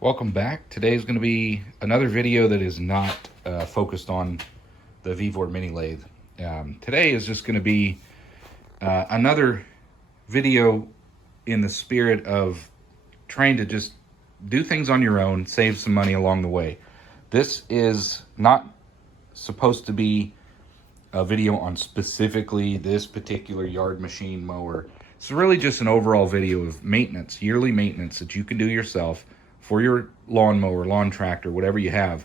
Welcome back. Today is going to be another video that is not focused on the VVOR mini lathe. Today is just going to be another video in the spirit of trying to just do things on your own, save some money along the way. This is not supposed to be a video on specifically this particular yard machine mower. It's really just an overall video of maintenance, yearly maintenance that you can do yourself for your lawnmower, lawn tractor, whatever you have.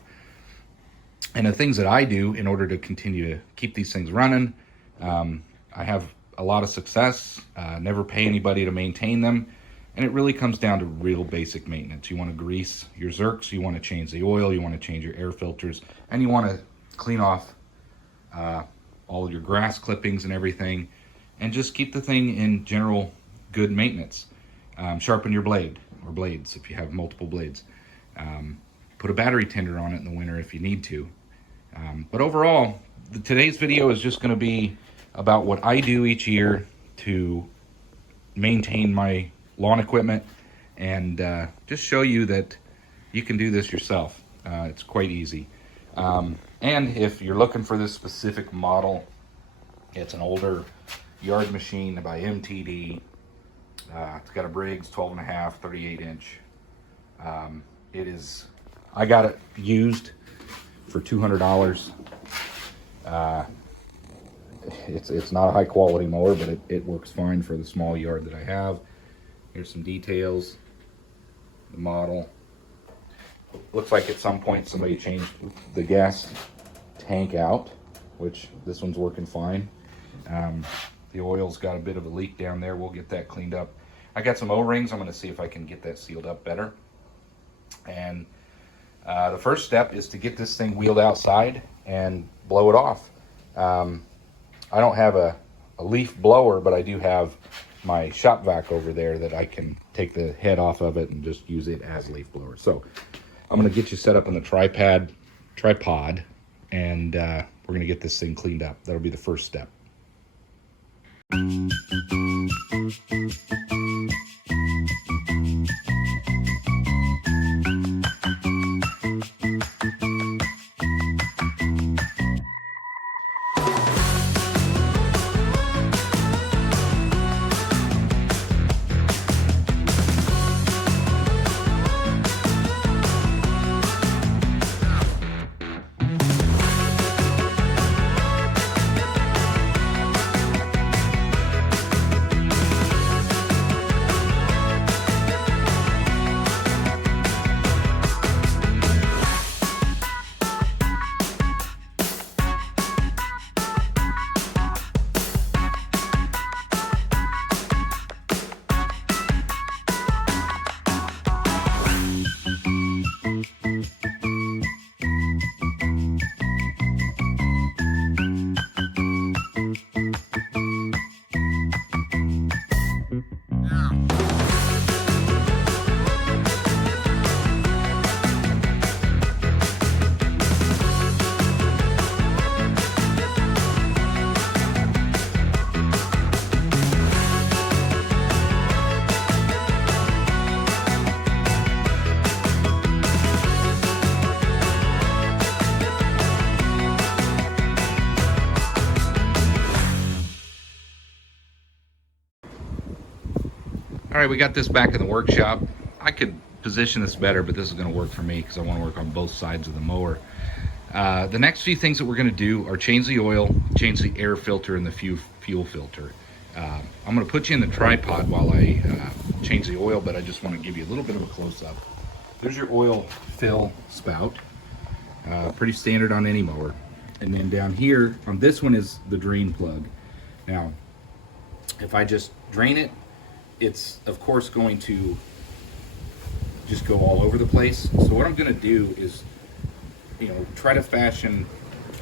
And the things that I do in order to continue to keep these things running. I have a lot of success, never pay anybody to maintain them. And it really comes down to real basic maintenance. You want to grease your zerks, you want to change the oil, you want to change your air filters, and you want to clean off all of your grass clippings and everything, and just keep the thing in general good maintenance. Sharpen your blade or blades if you have multiple blades. Put a battery tender on it in the winter if you need to. But overall, today's video is just going to be about what I do each year to maintain my lawn equipment and just show you that you can do this yourself. It's quite easy. And if you're looking for this specific model, it's an older yard machine by MTD. It's got a Briggs 12.5, 38-inch. I got it used for $200. It's not a high quality mower, but it works fine for the small yard that I have. Here's some details. The model. Looks like at some point somebody changed the gas tank out, which this one's working fine. The oil's got a bit of a leak down there. We'll get that cleaned up. I got some O-rings. I'm going to see if I can get that sealed up better. And the first step is to get this thing wheeled outside and blow it off. I don't have a leaf blower, but I do have my shop vac over there that I can take the head off of it and just use it as a leaf blower. So I'm going to get you set up on the tripod, and we're going to get this thing cleaned up. That'll be the first step. All right, we got this back in the workshop. I could position this better, but this is going to work for me because I want to work on both sides of the mower. The next few things that we're going to do are change the oil, change the air filter, and the fuel filter. I'm going to put you in the tripod while I change the oil, but I just want to give you a little bit of a close-up. There's your oil fill spout. Pretty standard on any mower. And then down here, on this one is the drain plug. Now, if I just drain it, it's of course going to just go all over the place. So what I'm going to do is, try to fashion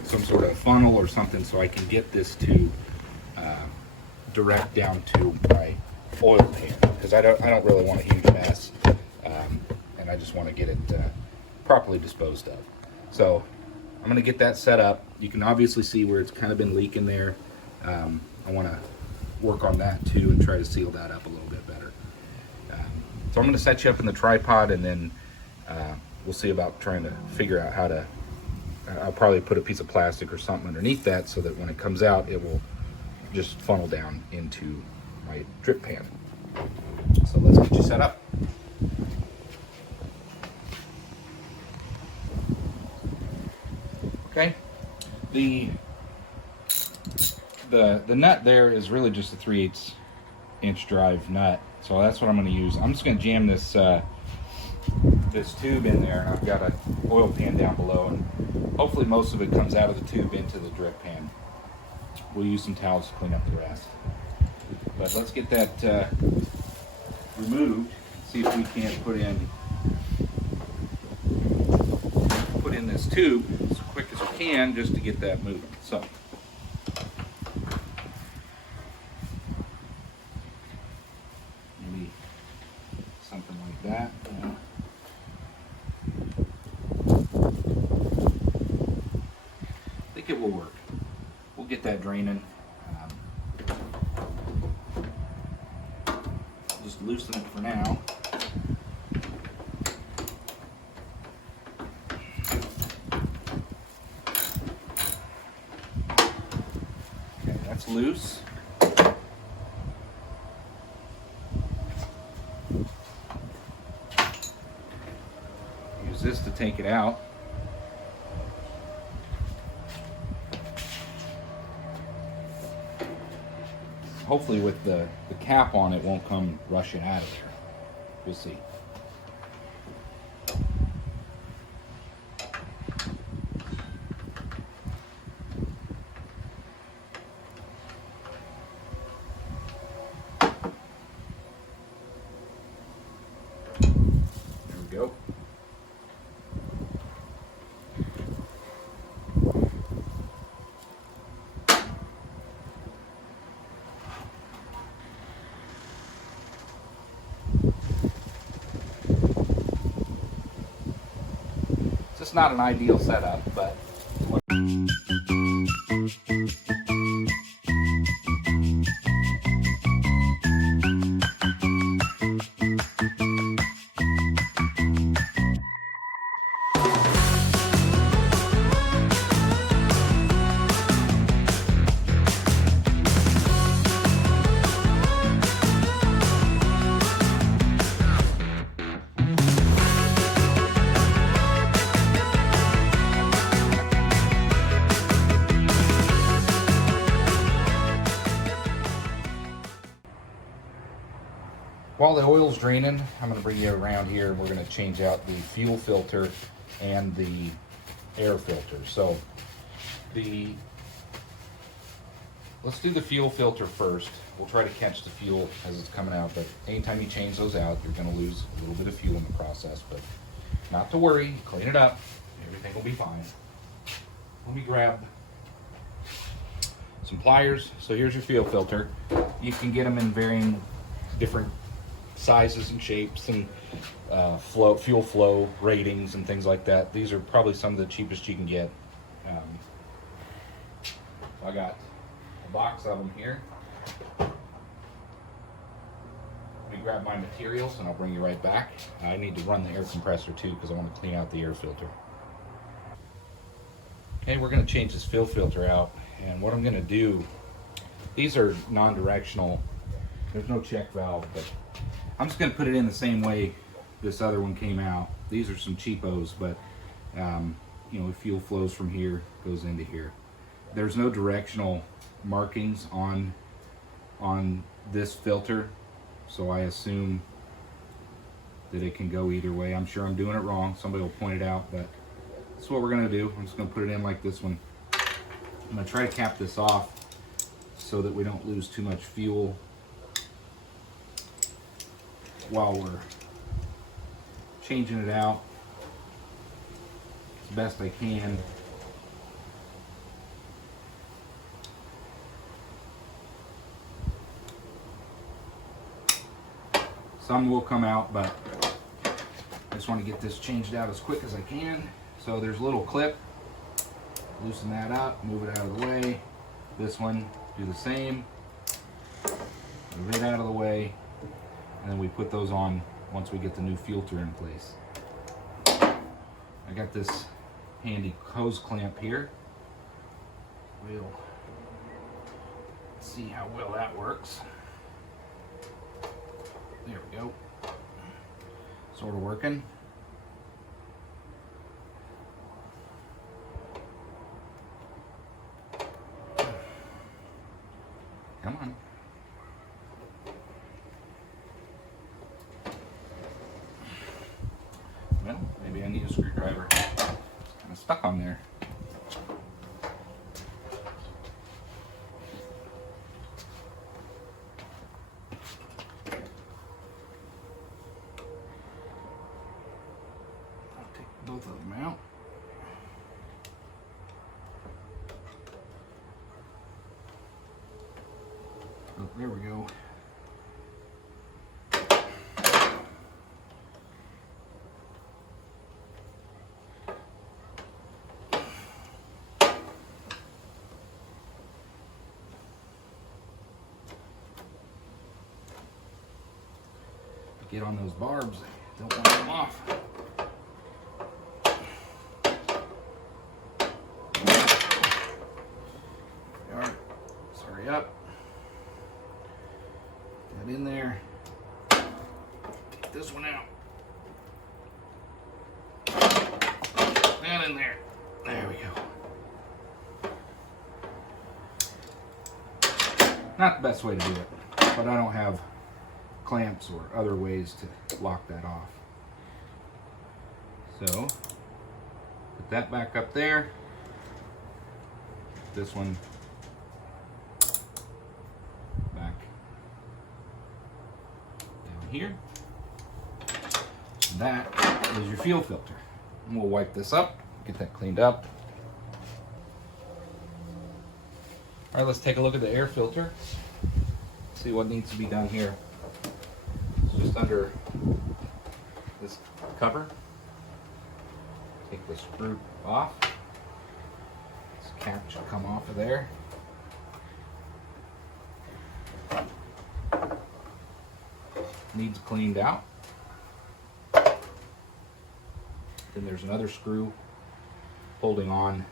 some sort of funnel or something so I can get this to direct down to my oil pan, because I don't really want a huge mess, and I just want to get it properly disposed of. So I'm going to get that set up. You can obviously see where it's kind of been leaking there. I want to work on that too and try to seal that up a little bit better. So I'm going to set you up in the tripod, and then We'll see about trying to figure out how to, I'll probably put a piece of plastic or something underneath that so that when it comes out, it will just funnel down into my drip pan. So let's get you set up. Okay, the nut there is really just a 3/8 inch drive nut, so that's what I'm going to use. I'm just going to jam this this tube in there, and I've got an oil pan down below, and hopefully most of it comes out of the tube into the drip pan. We'll use some towels to clean up the rest. But let's get that removed, see if we can't put in this tube as quick as we can just to get that moving. So maybe something like that. I think it will work. We'll get that draining. Just loosen it for now. Okay, that's loose. Use this to take it out. Hopefully with the cap on, it won't come rushing out of there. We'll see. There we go. It's not an ideal setup, but while the oil's draining, I'm going to bring you around here. We're going to change out the fuel filter and the air filter. So let's do the fuel filter first. We'll try to catch the fuel as it's coming out, but anytime you change those out, you're going to lose a little bit of fuel in the process, but not to worry. Clean it up. Everything will be fine. Let me grab some pliers. So here's your fuel filter. You can get them in varying different sizes and shapes and fuel flow ratings and things like that. These are probably some of the cheapest you can get. I got a box of them here. Let me grab my materials and I'll bring you right back. I need to run the air compressor too because I want to clean out the air filter. Okay, we're going to change this fuel filter out, and what I'm going to do, these are non-directional. There's no check valve, but I'm just going to put it in the same way this other one came out. These are some cheapos, but you know, fuel flows from here, goes into here. There's no directional markings on this filter, so I assume that it can go either way. I'm sure I'm doing it wrong. Somebody will point it out, but that's what we're going to do. I'm just going to put it in like this one. I'm going to try to cap this off so that we don't lose too much fuel while we're changing it out as best I can. Some will come out, but I just want to get this changed out as quick as I can. So there's a little clip. Loosen that up, move it out of the way. This one, do the same. Move it out of the way. And then we put those on once we get the new filter in place. I got this handy hose clamp here. We'll see how well that works. There we go. Sort of working. Come on. Well, maybe I need a screwdriver. It's kind of stuck on there. I'll take both of them out. Oh, there we go. Get on those barbs, don't want them off. All right, let's hurry up. Get that in there. Take this one out. And in there. There we go. Not the best way to do it, but I don't have clamps or other ways to lock that off. So put that back up there. This one back down here. That is your fuel filter. And we'll wipe this up, get that cleaned up. All right, let's take a look at the air filter. See what needs to be done here. Just under this cover. Take the screw off. This cap should come off of there. Needs cleaned out. Then there's another screw holding on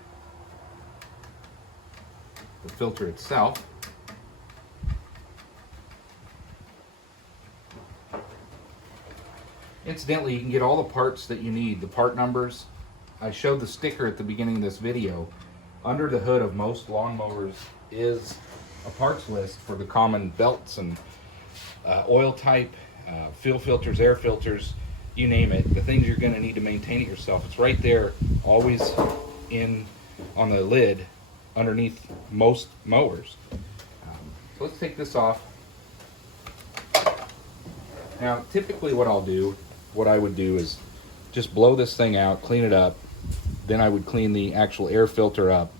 the filter itself. Incidentally, you can get all the parts that you need, the part numbers. I showed the sticker at the beginning of this video. Under the hood of most lawnmowers is a parts list for the common belts and oil type, fuel filters, air filters, you name it. The things you're going to need to maintain it yourself. It's right there, always on the lid underneath most mowers. So let's take this off. Now, typically what I would do is just blow this thing out, clean it up. Then I would clean the actual air filter up.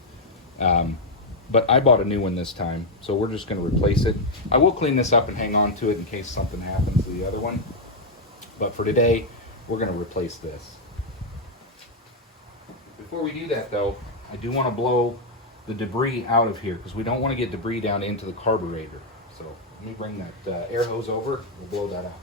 But I bought a new one this time, so we're just going to replace it. I will clean this up and hang on to it in case something happens to the other one. But for today, we're going to replace this. Before we do that, though, I do want to blow the debris out of here because we don't want to get debris down into the carburetor. So let me bring that air hose over. We'll blow that out.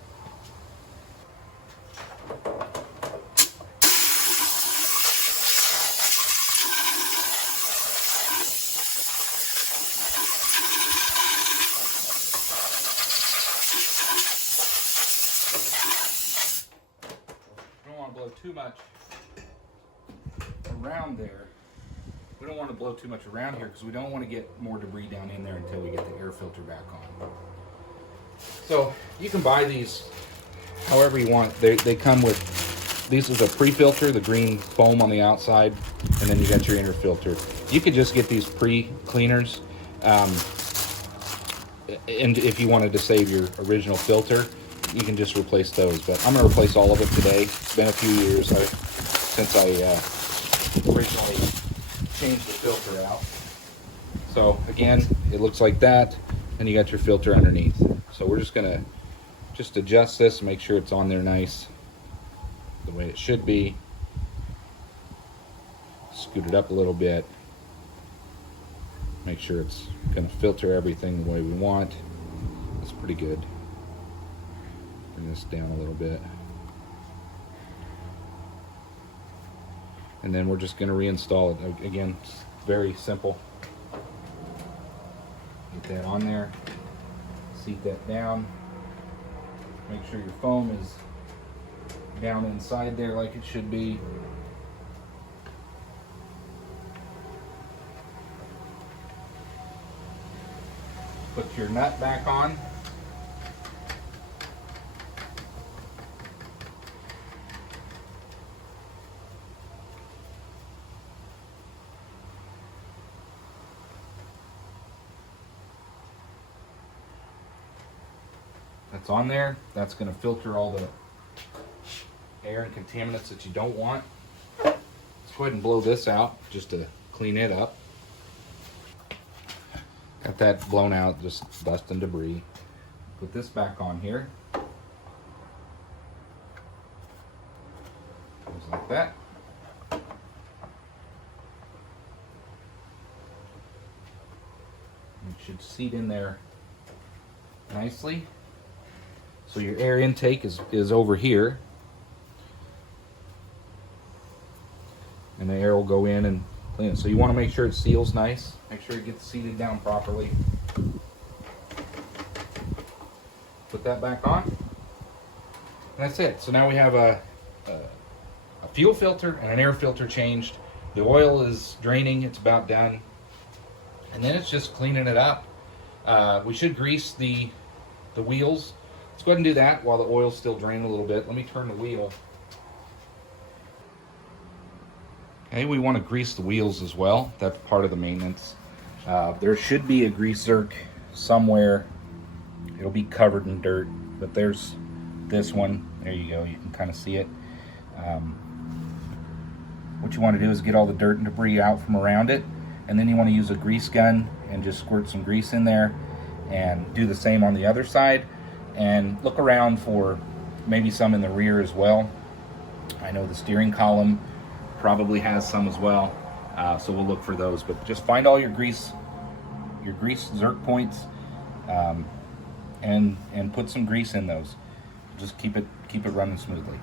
Too much around there. We don't want to blow too much around here because we don't want to get more debris down in there until we get the air filter back on. So you can buy these however you want. They come with, this is a pre-filter, the green foam on the outside, and then you got your inner filter. You could just get these pre-cleaners, and if you wanted to save your original filter, you can just replace those, but I'm going to replace all of it today. It's been a few years since I originally changed the filter out. So again, it looks like that, and you got your filter underneath. So we're just going to adjust this and make sure it's on there nice, the way it should be. Scoot it up a little bit. Make sure it's going to filter everything the way we want. That's pretty good. Bring this down a little bit. and then we're just going to reinstall it. Again, it's very simple. Get that on there, seat that down, make sure your foam is down inside there like it should be. Put your nut back on. That's on there. That's going to filter all the air and contaminants that you don't want. Let's go ahead and blow this out just to clean it up. Got that blown out, just dust and debris. Put this back on here. Goes like that. It should seat in there nicely. So your air intake is over here. And the air will go in and clean it. So you want to make sure it seals nice. Make sure it gets seated down properly. Put that back on. And that's it. So now we have a fuel filter and an air filter changed. The oil is draining. It's about done. And then it's just cleaning it up. We should grease the wheels. Let's go ahead and do that while the oil's still draining a little bit. Let me turn the wheel. Okay, we want to grease the wheels as well. That's part of the maintenance. There should be a grease zerk somewhere. It'll be covered in dirt, but there's this one. There you go. You can kind of see it. What you want to do is get all the dirt and debris out from around it, and then you want to use a grease gun and just squirt some grease in there, and do the same on the other side. And look around for maybe some in the rear as well. I know the steering column probably has some as well, so we'll look for those. But just find all your grease zerk points, and put some grease in those. Just keep it running smoothly.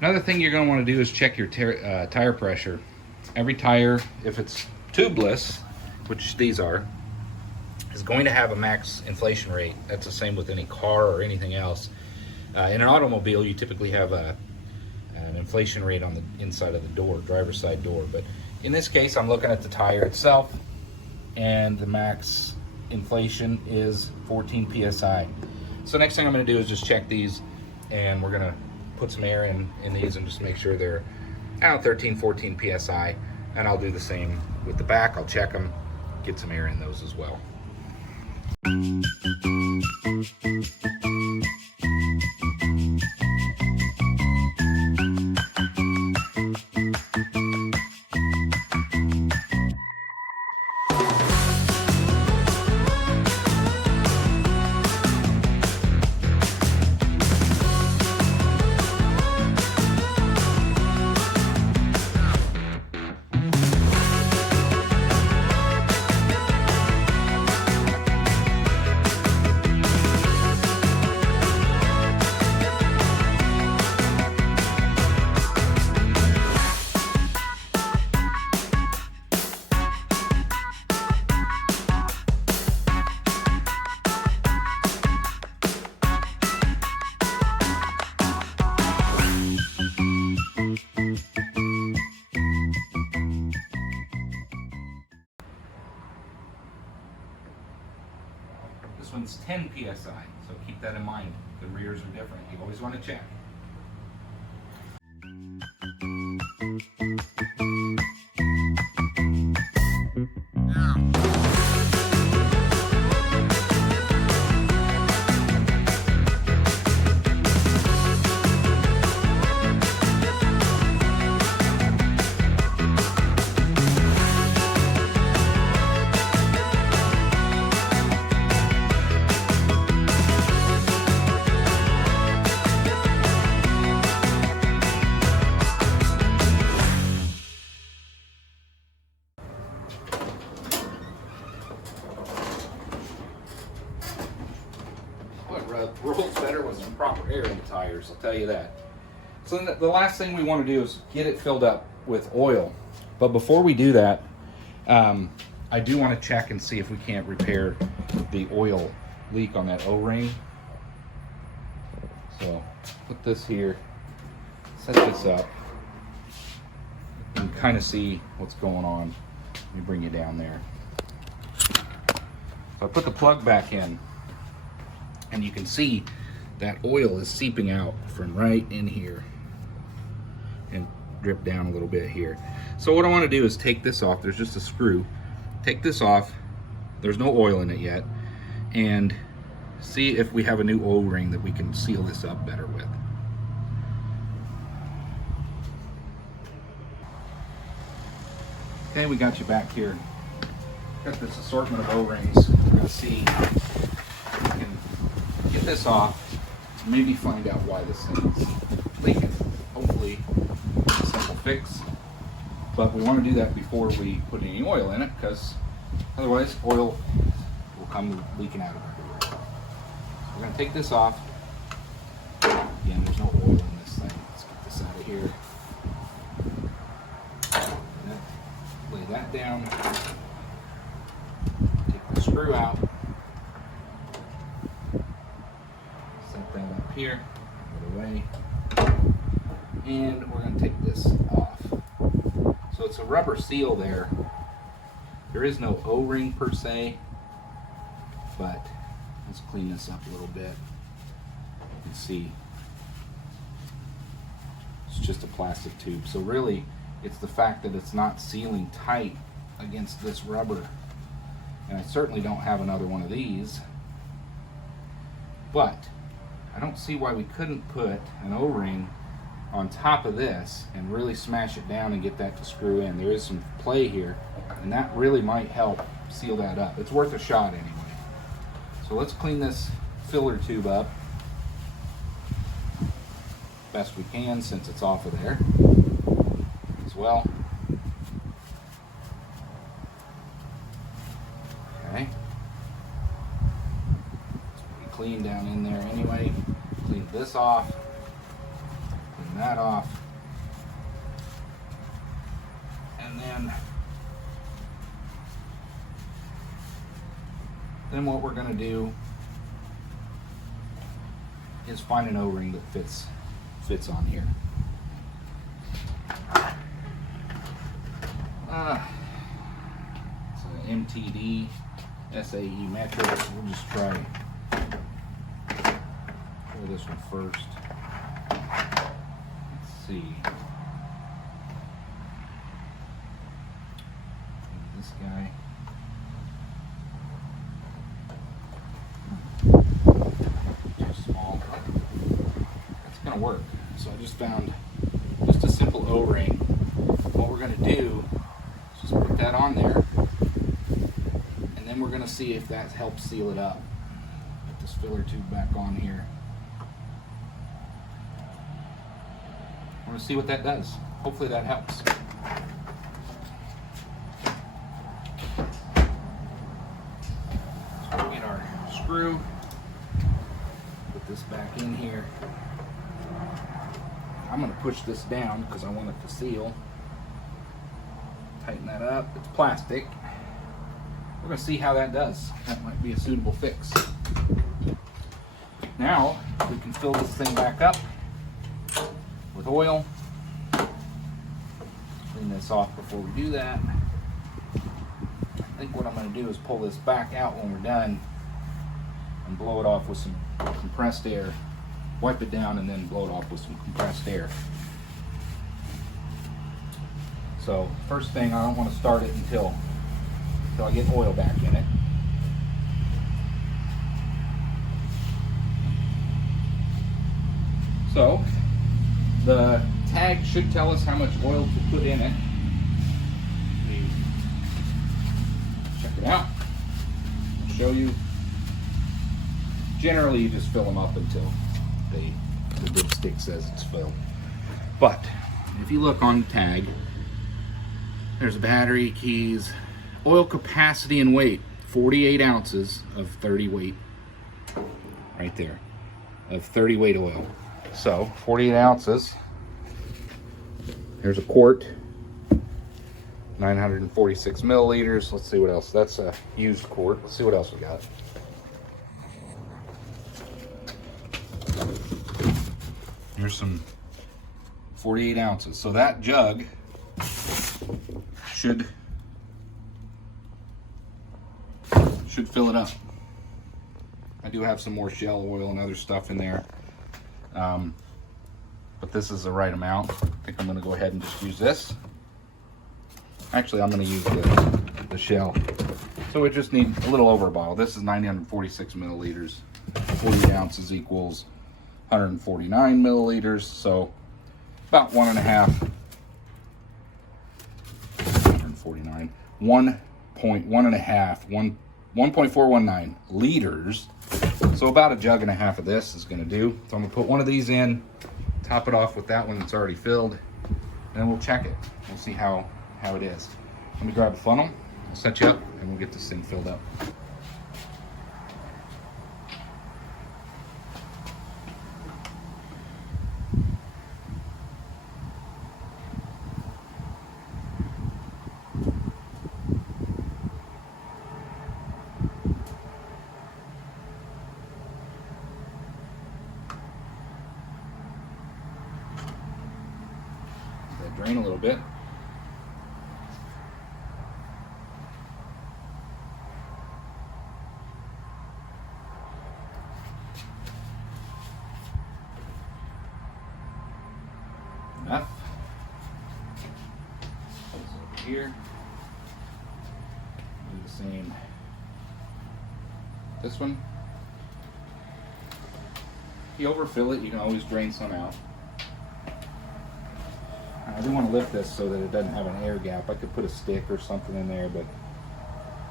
Another thing you're going to want to do is check your tire pressure. Every tire, if it's tubeless, which these are, is going to have a max inflation rate. That's the same with any car or anything else. In an automobile, you typically have an inflation rate on the inside of the door, driver's side door. But in this case, I'm looking at the tire itself, and the max inflation is 14 psi. So next thing I'm going to do is just check these, and we're going to put some air in these and just make sure they're 13, 14 psi. And I'll do the same with the back. I'll check them, get some air in those as well. This one's 10 psi, so keep that in mind. The rears are different. You always want to check. Rolls better with some proper air in the tires, I'll tell you that. So the last thing we want to do is get it filled up with oil. But before we do that, I do want to check and see if we can't repair the oil leak on that O-ring. So put this here, set this up, and kind of see what's going on. Let me bring you down there. So I put the plug back in, and you can see that oil is seeping out from right in here and drip down a little bit here. So what I want to do is take this off. There's just a screw. Take this off. There's no oil in it yet. And see if we have a new O-ring that we can seal this up better with. Okay, we got you back here. Got this assortment of O-rings. We're going to see if we can get this off, maybe find out why this thing's leaking. Hopefully it's a simple fix, but we want to do that before we put any oil in it, because otherwise oil will come leaking out of everywhere. We're going to take this off. Again, there's no oil in this thing. Let's get this out of here. Lay that down. Take the screw out. Here, put it away, and we're going to take this off. So it's a rubber seal there. There is no O-ring per se, but let's clean this up a little bit. You can see it's just a plastic tube. So really, it's the fact that it's not sealing tight against this rubber. And I certainly don't have another one of these, but I don't see why we couldn't put an O-ring on top of this and really smash it down and get that to screw in. There is some play here, and that really might help seal that up. It's worth a shot anyway. So let's clean this filler tube up best we can since it's off of there as well. Okay. Clean down in there anyway. Clean this off, clean that off, and then what we're going to do is find an O-ring that fits on here. It's an MTD SAE metric. We'll just try this one first. Let's see. This guy. Too small. That's gonna work. So I just found just a simple O-ring. What we're gonna do is just put that on there, and then we're gonna see if that helps seal it up. Put this filler tube back on here. I want to see what that does. Hopefully that helps. So we'll get our screw, put this back in here. I'm going to push this down because I want it to seal. Tighten that up. It's plastic. We're going to see how that does. That might be a suitable fix. Now we can fill this thing back up with oil. Clean this off before we do that. I think what I'm going to do is pull this back out when we're done and blow it off with some compressed air. Wipe it down and then blow it off with some compressed air. So first thing, I don't want to start it until I get oil back in it. So the tag should tell us how much oil to put in it. Check it out. I'll show you. Generally, you just fill them up until the dipstick says it's filled. But if you look on the tag, there's a battery, keys, oil capacity and weight, 48 ounces of 30 weight. Right there, of 30 weight oil. So 48 ounces. Here's a quart, 946 milliliters. Let's see what else. That's a used quart. Let's see what else we got. Here's some 48 ounces. So that jug should fill it up. I do have some more shell oil and other stuff in there. But this is the right amount. I think I'm going to go ahead and just use this. Actually, I'm going to use the shell. So we just need a little over a bottle. This is 946 milliliters. 48 ounces equals 149 milliliters. So about 1.419 liters. So about a jug and a half of this is going to do. So I'm going to put one of these in, top it off with that one that's already filled, and then we'll check it. We'll see how it is. Let me grab a funnel, I'll set you up, and we'll get this thing filled up. Drain a little bit. Enough. Put this over here. Do the same. This one. If you overfill it, you can always drain some out. I do want to lift this so that it doesn't have an air gap. I could put a stick or something in there, but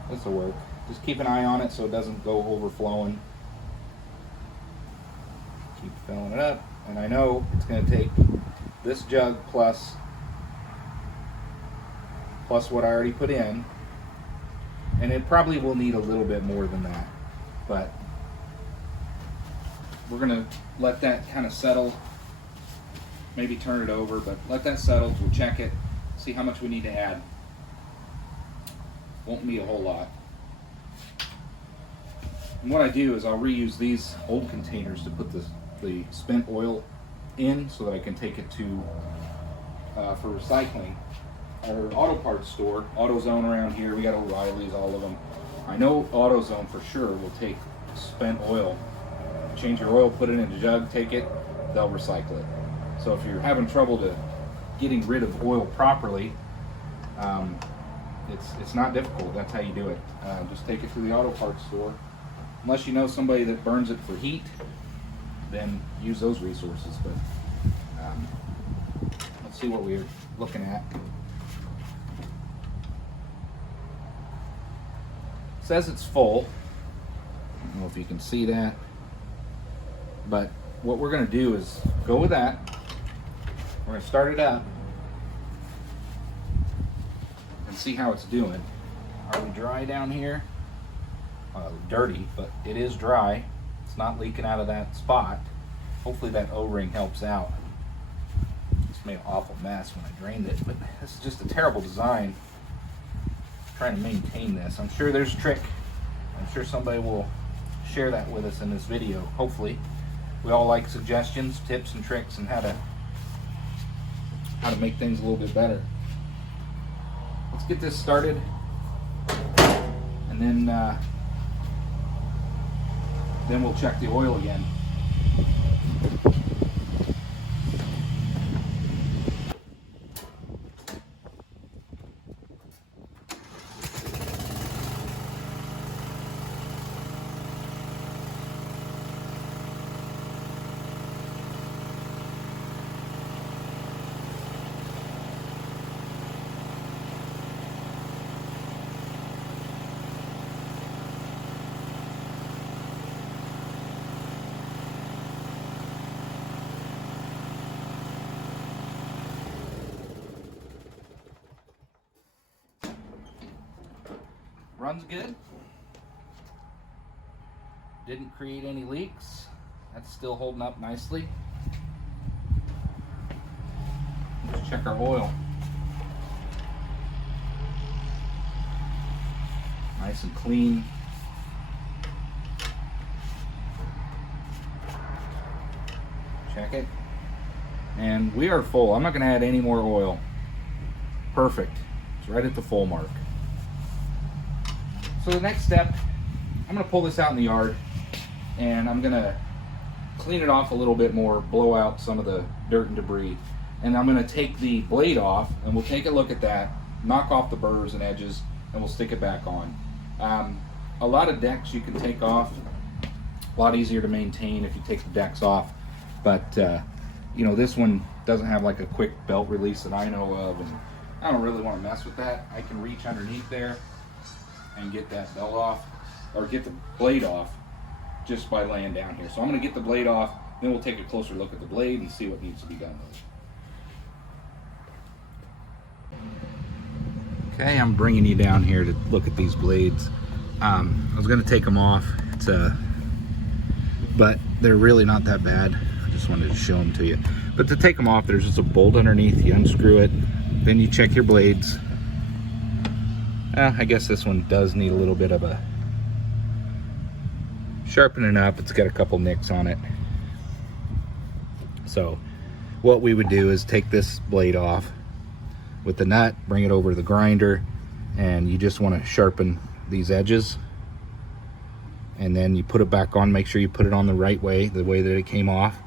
this will work. Just keep an eye on it so it doesn't go overflowing. Keep filling it up. And I know it's going to take this jug plus what I already put in. And it probably will need a little bit more than that. But we're going to let that kind of settle. Maybe turn it over, but let that settle. We'll check it, see how much we need to add. Won't be a whole lot. And what I do is I'll reuse these old containers to put the spent oil in so that I can take it to for recycling. Our auto parts store, AutoZone around here, we got O'Reilly's, all of them. I know AutoZone for sure will take spent oil, change your oil, put it in a jug, take it, they'll recycle it. So if you're having trouble getting rid of oil properly, it's not difficult. That's how you do it. Just take it to the auto parts store. Unless you know somebody that burns it for heat, then use those resources. But let's see what we're looking at. It says it's full. I don't know if you can see that, but what we're going to do is go with that. We're going to start it up and see how it's doing. Are we dry down here? Dirty, but it is dry. It's not leaking out of that spot. Hopefully that O-ring helps out. Just made an awful mess when I drained it, but this is just a terrible design. I'm trying to maintain this. I'm sure there's a trick. I'm sure somebody will share that with us in this video, hopefully. We all like suggestions, tips, and tricks on how to make things a little bit better. Let's get this started, and then then we'll check the oil again. Runs good. Didn't create any leaks. That's still holding up nicely. Let's check our oil. Nice and clean. Check it. And we are full. I'm not going to add any more oil. Perfect. It's right at the full mark. So the next step, I'm going to pull this out in the yard and I'm going to clean it off a little bit more, blow out some of the dirt and debris. And I'm going to take the blade off and we'll take a look at that, knock off the burrs and edges, and we'll stick it back on. A lot of decks you can take off, a lot easier to maintain if you take the decks off. But you know, this one doesn't have like a quick belt release that I know of, and I don't really want to mess with that. I can reach underneath there and get that belt off, or get the blade off, just by laying down here. So I'm going to get the blade off, then we'll take a closer look at the blade and see what needs to be done with it. Okay, I'm bringing you down here to look at these blades. I was going to take them off, but they're really not that bad. I just wanted to show them to you. But to take them off, there's just a bolt underneath. You unscrew it, then you check your blades. I guess this one does need a little bit of a sharpening up. It's got a couple nicks on it. So what we would do is take this blade off with the nut, bring it over to the grinder, and you just want to sharpen these edges. And then you put it back on, make sure you put it on the right way, the way that it came off.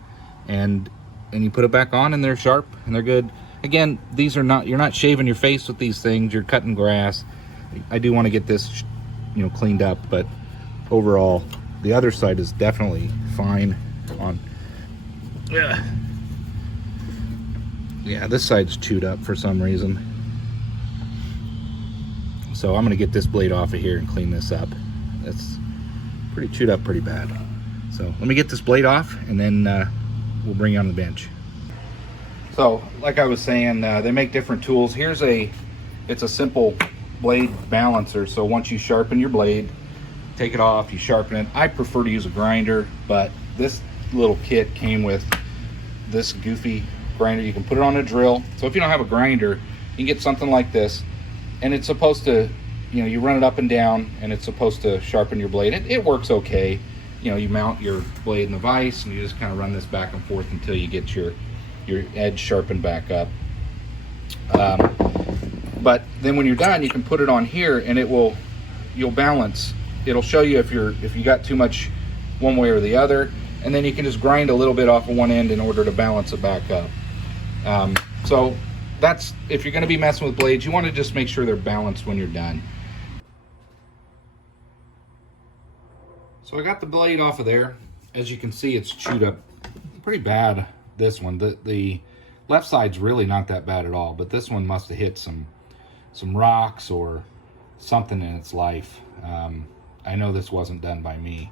And you put it back on and they're sharp and they're good. Again, these are not, you're not shaving your face with these things, you're cutting grass. I do want to get this, you know, cleaned up, but overall, the other side is definitely fine on. Yeah, this side's chewed up for some reason. So I'm gonna get this blade off of here and clean this up. That's pretty chewed up pretty bad. So let me get this blade off and then we'll bring you on the bench. So like I was saying, they make different tools. It's a simple blade balancer. So once you sharpen your blade, take it off, you sharpen it. I prefer to use a grinder, but this little kit came with this goofy grinder. You can put it on a drill. So if you don't have a grinder, you can get something like this, and it's supposed to, you know, you run it up and down and it's supposed to sharpen your blade. It works okay. You know, you mount your blade in the vise and you just kind of run this back and forth until you get your edge sharpened back up. But then when you're done, you can put it on here and you'll balance. It'll show you if you got too much one way or the other, and then you can just grind a little bit off of one end in order to balance it back up. So that's, if you're going to be messing with blades, you want to just make sure they're balanced when you're done. So I got the blade off of there. As you can see, it's chewed up pretty bad, this one. The left side's really not that bad at all, but this one must have hit some rocks or something in its life. I know this wasn't done by me,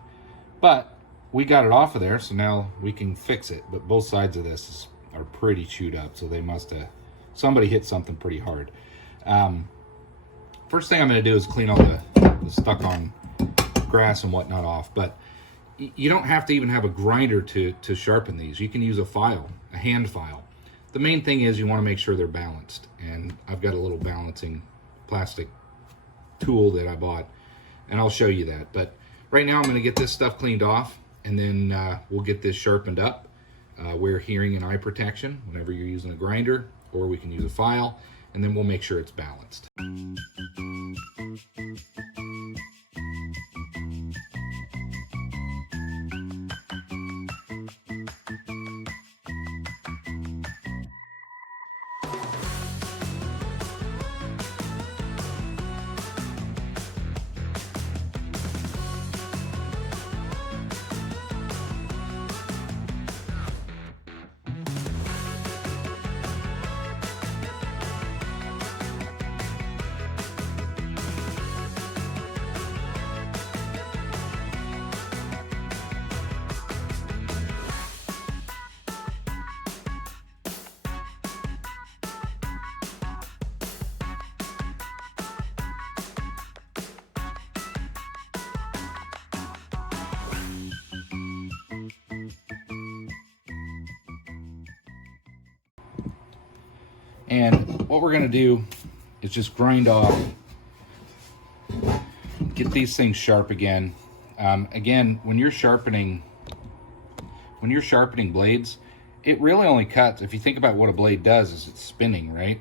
but we got it off of there, so now we can fix it. But both sides of this are pretty chewed up, so they must have, somebody hit something pretty hard. First thing I'm going to do is clean all the stuck on grass and whatnot off, but you don't have to even have a grinder to sharpen these. You can use a file, a hand file. The main thing is you want to make sure they're balanced, and I've got a little balancing plastic tool that I bought, and I'll show you that. But right now I'm going to get this stuff cleaned off, and then we'll get this sharpened up. Wear hearing and eye protection whenever you're using a grinder, or we can use a file, and then we'll make sure it's balanced. And what we're going to do is just grind off, get these things sharp again. Again, when you're sharpening blades, it really only cuts, if you think about what a blade does, is it's spinning, right?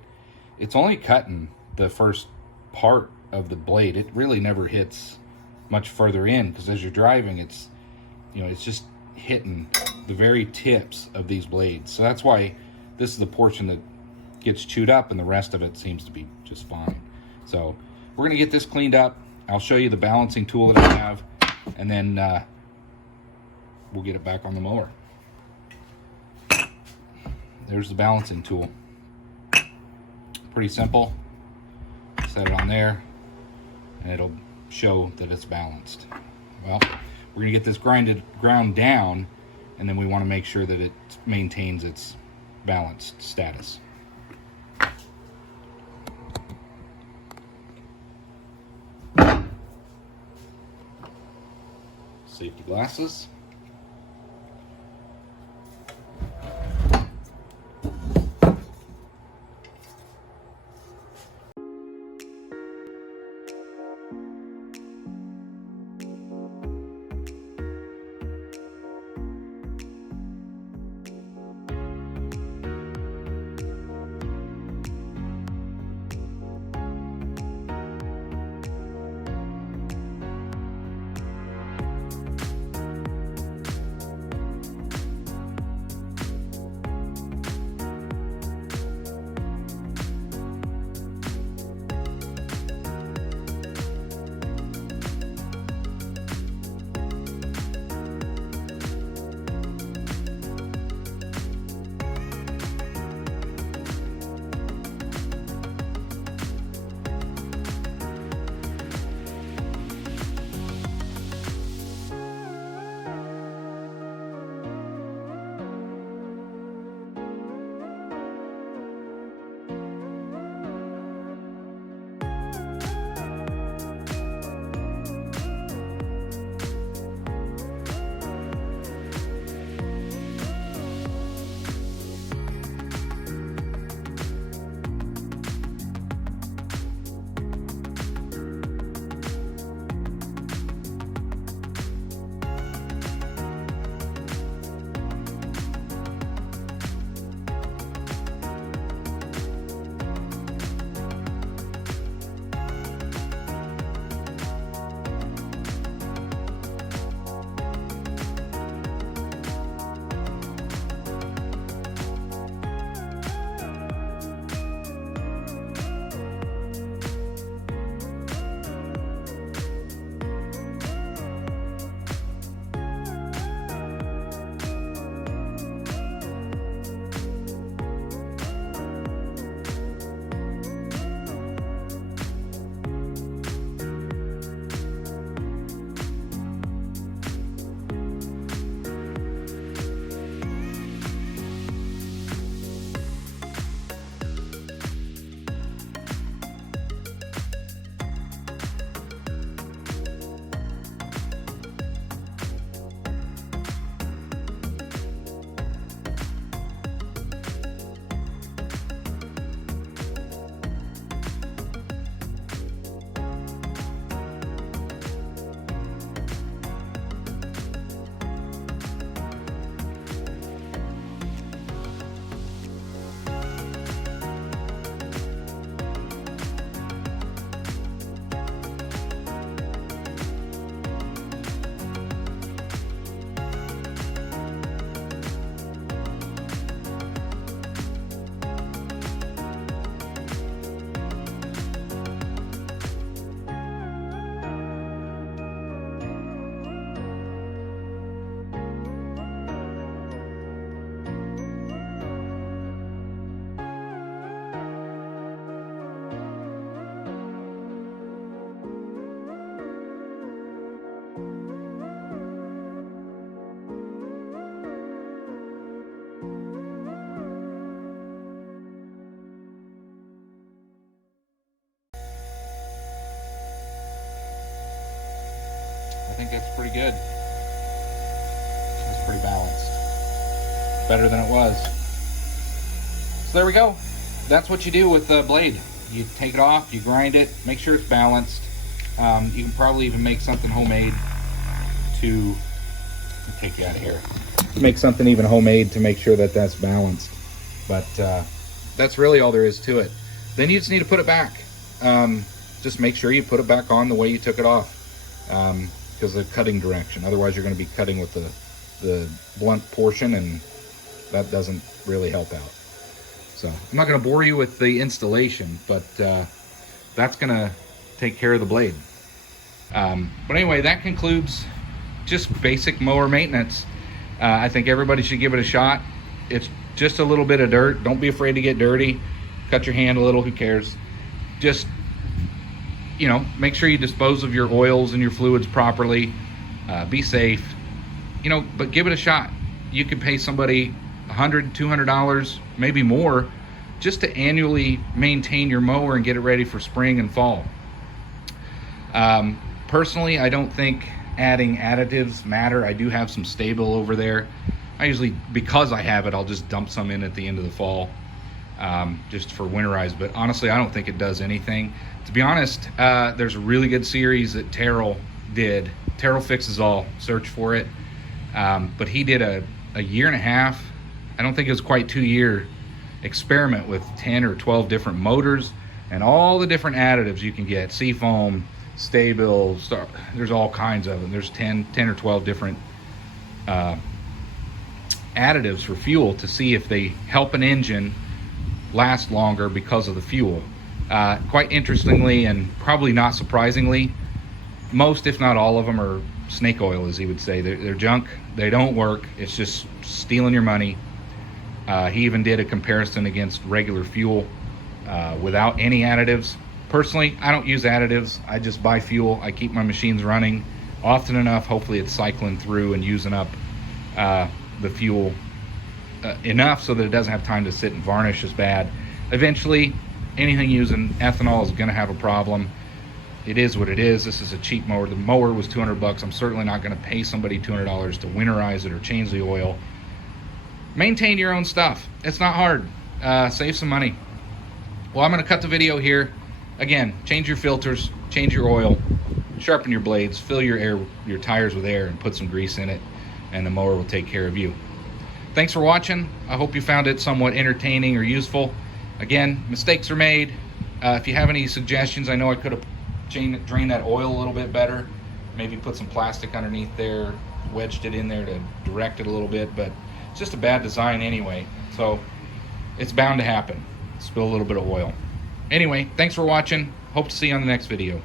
It's only cutting the first part of the blade. It really never hits much further in, because as you're driving, it's, you know, it's just hitting the very tips of these blades. So that's why this is the portion that gets chewed up, and the rest of it seems to be just fine. So we're gonna get this cleaned up. I'll show you the balancing tool that I have, and then we'll get it back on the mower. There's the balancing tool. Pretty simple. Set it on there, and it'll show that it's balanced. Well, we're gonna get this ground down, and then we want to make sure that it maintains its balanced status. Safety glasses. I think that's pretty good. It's pretty balanced. Better than it was. So there we go. that's what you do with the blade. You take it off, you grind it, make sure it's balanced. You can probably even make something homemade to take you out of here. Make something even homemade to make sure that that's balanced. But that's really all there is to it. Then you just need to put it back. Just make sure you put it back on the way you took it off, because of the cutting direction. Otherwise, you're going to be cutting with the blunt portion, and that doesn't really help out. So I'm not going to bore you with the installation, but that's going to take care of the blade. But anyway, that concludes just basic mower maintenance. I think everybody should give it a shot. It's just a little bit of dirt. Don't be afraid to get dirty. Cut your hand a little, who cares? Just, you know, make sure you dispose of your oils and your fluids properly. Be safe, you know, but give it a shot. You could pay somebody $100, $200, maybe more, just to annually maintain your mower and get it ready for spring and fall. Personally, I don't think adding additives matter. I do have some stable over there. I usually, because I have it, I'll just dump some in at the end of the fall, just for winterize. But honestly, I don't think it does anything. To be honest, there's a really good series that Terrell did. Terrell Fixes All, search for it. But he did a 1.5 year, I don't think it was quite 2-year experiment with 10 or 12 different motors and all the different additives you can get. Seafoam, Stable, there's all kinds of them. There's 10 or 12 different additives for fuel to see if they help an engine last longer because of the fuel. Quite interestingly, and probably not surprisingly, most, if not all of them, are snake oil, as he would say. They're junk. They don't work. It's just stealing your money. He even did a comparison against regular fuel without any additives. Personally, I don't use additives. I just buy fuel. I keep my machines running often enough. Hopefully it's cycling through and using up the fuel enough so that it doesn't have time to sit and varnish as bad. Eventually, anything using ethanol is going to have a problem. It is what it is. This is a cheap mower. The mower was $200. I'm certainly not going to pay somebody $200 to winterize it or change the oil. Maintain your own stuff. It's not hard. Save some money. Well, I'm going to cut the video here. Again, change your filters, change your oil, sharpen your blades, fill your tires with air, and put some grease in it, and the mower will take care of you. Thanks for watching. I hope you found it somewhat entertaining or useful. Again, mistakes are made. If you have any suggestions, I know I could have drained that oil a little bit better. Maybe put some plastic underneath there, wedged it in there to direct it a little bit, but it's just a bad design anyway. So it's bound to happen. Spill a little bit of oil. Anyway, thanks for watching. Hope to see you on the next video.